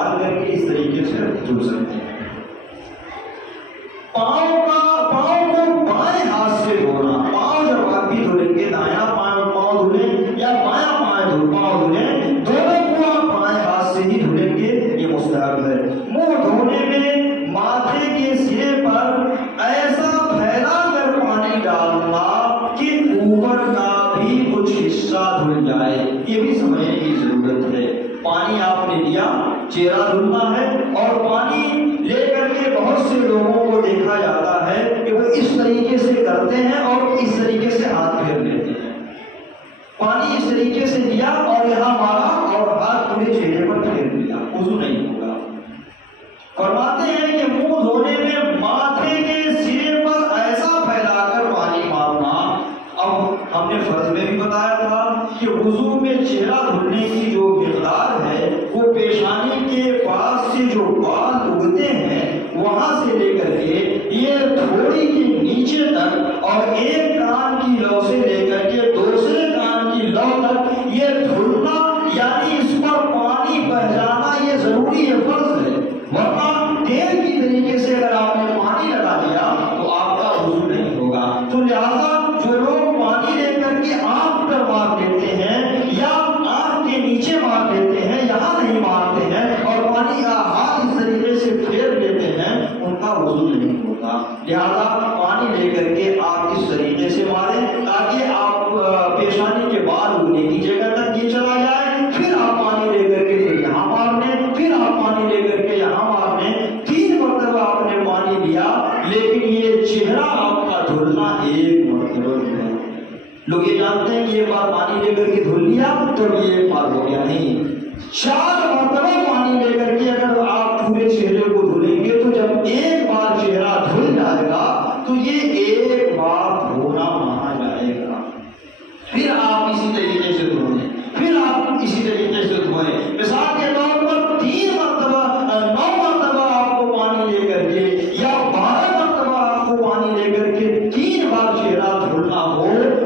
ڈال کر کے اس طریقے سے دھل سکتے ہیں۔ پاؤں کو بائیں ہاتھ سے دھونا، پاؤں جب آپ بھی دھلیں گے، دایاں پاؤں دھلیں یا بایاں پاؤں دھلیں، دونوں کو آپ بائیں ہاتھ سے ہی دھلیں گے، یہ مستحب ہے۔ منہ دھونے میں ماتھے کے سرے پر ایسا پھیلا کر پانی ڈالنا کہ اوپر کا بھی کچھ حصہ دھل جائے، یہ بھی سمجھنے کی ضرورت ہے۔ پانی آپ نے لیا، چہرہ دھلنا ہے، اور پانی لے کر کے بہت سے لوگوں کو دیکھا جاتا ہے کہ وہ اس طریقے سے کرتے ہیں اور اس طریقے سے ہاتھ پھیر لیتے ہیں۔ پانی اس طریقے سے لیا اور یہاں مارا اور ہاتھ پورے چہرے پر پھیر لیا، وضو نہیں ہوگا۔ فرماتے ہیں کہ منہ دھونے میں ماتھے کے سرے پر ایسا پھیلا کر پانی مارنا۔ اب ہم نے فرض میں بھی بتایا تھا کہ وضو میں چہرہ دھلنے کی جو مقدار ہے وہ پیشانی کے پاس سے جو بال اگتے ہیں وہاں سے لے کر کے یہ تھوڑی کے نیچے تک اور ایک کان کی لو سے لے کر کے دوسرے کان کی لو تک یہ دھلنا، یعنی اس پر پانی بہ جانا یہ ضروری ہے، فرض ہے۔ ورنہ تیل کی طریقے سے اگر آپ نے پانی لگا دیا تو آپ کا وضو نہیں ہوگا۔ تو لہٰذا جو لوگ پانی لے کر کے آنکھ پر مار دیتے ہیں یا آنکھ کے نیچے مار دیتے ہیں، یہاں نہیں مارتے ہیں، اور پانی ہاتھ اس طریقے سے پھیر لیتے ہیں، ان کا وضو نہیں ہوتا۔ لہذا پانی لے کر کے آپ اس طریقے سے ماریں تاکہ آپ پیشانی کے بال اگنے کی جگہ تک یہ چلا جائے، پھر آپ پانی لے کر کے پھر یہاں مار لیں، پھر آپ پانی لے کر کے یہاں مار لیں۔ 3 مرتبہ آپ نے پانی لیا، لیکن یہ چہرہ آپ کا دھلنا 1 مرتبہ ہے۔ لوگ یہ جانتے ہیں کہ ایک بار پانی لے کر کے دھل لیا تو یہ ایک بار ہو گیا، نہیں، 4 مرتبہ پانی لے کر کے اگر آپ پورے چہرے کو دھلیں گے تو جب ایک بار چہرہ دھل جائے گا تو یہ ایک بار دھونا مانا جائے گا۔ پھر آپ اسی طریقے سے دھوئیں، پھر آپ اسی طریقے سے دھوئیں۔ مثال کے طور پر 3 مرتبہ 9 مرتبہ آپ کو پانی لے کر کے یا 12 مرتبہ آپ کو پانی لے کر کے 3 بار چہرہ دھلنا ہو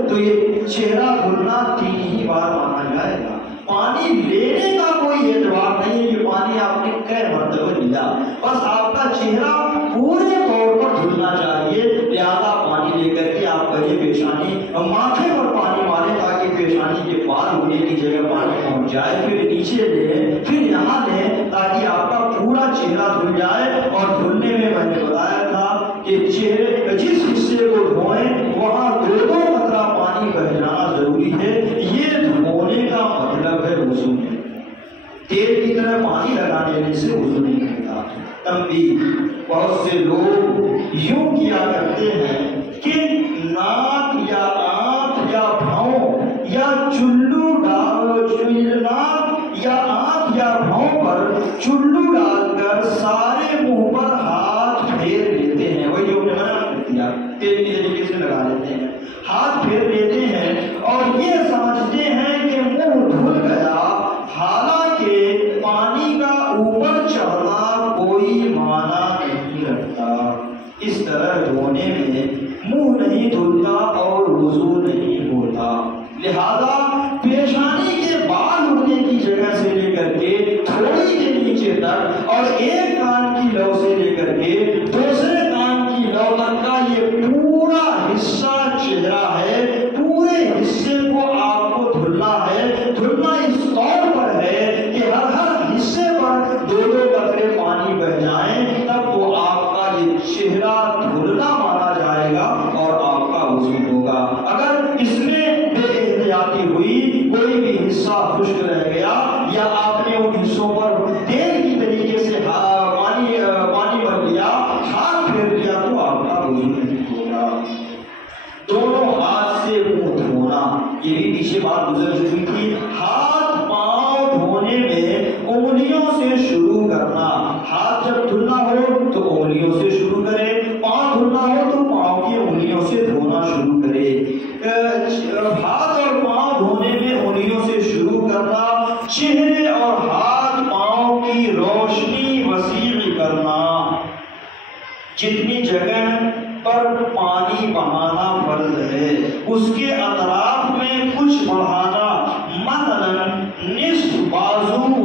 تو یہ چہرہ دھلنا 3 ہی بار مانا جائے گا۔ پانی لینے کا کوئی اعتبار نہیں ہے کہ پانی آپ نے کئی مرتبہ لیا، بس آپ کا چہرہ پورے طور پر دھلنا چاہیے۔ لہذا پانی لے کر کے آپ پہلے پیشانی ماتھے پر پانی ماریں تاکہ پیشانی کے بال اگنے کی جگہ پانی پہنچ جائے، پھر نیچے لیں، پھر یہاں لیں تاکہ آپ کا پورا چہرہ دھل جائے۔ اور دھلنے میں نے بتایا تھا کہ چہرے جس حصے کو دھوئیں وہاں 2 قطرہ پانی بہ جانا ضروری ہے، یہ دھونے کا مطلب ہے وضو ہے۔ تیل کی طرح پانی لگا دینے سے وضو نہیں ہوتا۔ تنبیہ، بہت سے لوگ یوں کیا کرتے ہیں کہ ناک یا آنکھ یا بھاؤں یا چلو ناک یا آنکھ یا بھاؤں پر چلو ڈال کر سارے منہ پر ہاتھ پھیر لیتے ہیں۔ وہی جو میں نے منع کر دیا، تیل کی طریقے سے لگا لیتے ہیں، ہاتھ پھیر لیتے ہیں اور یہ سمجھتے ہیں کہ منہ دھل گیا، حالانکہ پانی کا اوپر چڑھنا کوئی معنی نہیں رکھتا۔ اس طرح دھونے میں منہ نہیں دھلتا اور وضو نہیں ہوتا۔ لہذا پیشانی کے بال اگنے کی جگہ سے لے کر کے تھوڑی کے نیچے تک اور ایک کان کی لو سے لے کر کے دوسرے کان کی لو تک کا یہ پورا حصہ چہرہ ہے، پورے حصے کو آپ کو دھلنا ہے۔ دھلنا اس طور پر ہے کہ ہر حصے پر 2 قطرے پانی بہ جائیں، تب وہ آپ کا یہ چہرہ دھلنا مانا جائے گا اور آپ کا وضو ہوگا۔ اگر اس میں بے احتیاطی ہوئی، کوئی بھی حصہ خشک رہ گیا یا آپ نے ان حصوں پر تیل کی طریقے سے پانی بھر لیا، ہاتھ پھیر لیا، تو آپ کا وضو نہیں ہوگا۔ دونوں ہاتھ سے منہ دھونا، یہ بھی پیچھے بات گزر چکی تھی۔ ہاتھ پاؤں دھونے میں انگلیوں سے شروع کرنا، ہاتھ جب دھلنا ہو تو انگلیوں سے شروع کرے، پاؤں دھلنا ہو تو پاؤں کی انگلیوں سے دھونا شروع کرے۔ ہاتھ اور پاؤں دھونے میں انگلیوں سے شروع کرنا، چہرے اور ہاتھ پاؤں کی روشنی وسیع کرنا، جتنی جگہ پر پانی بہانا فرض ہے اس کے اطراف میں کچھ بڑھانا، مثلا نصف بازو و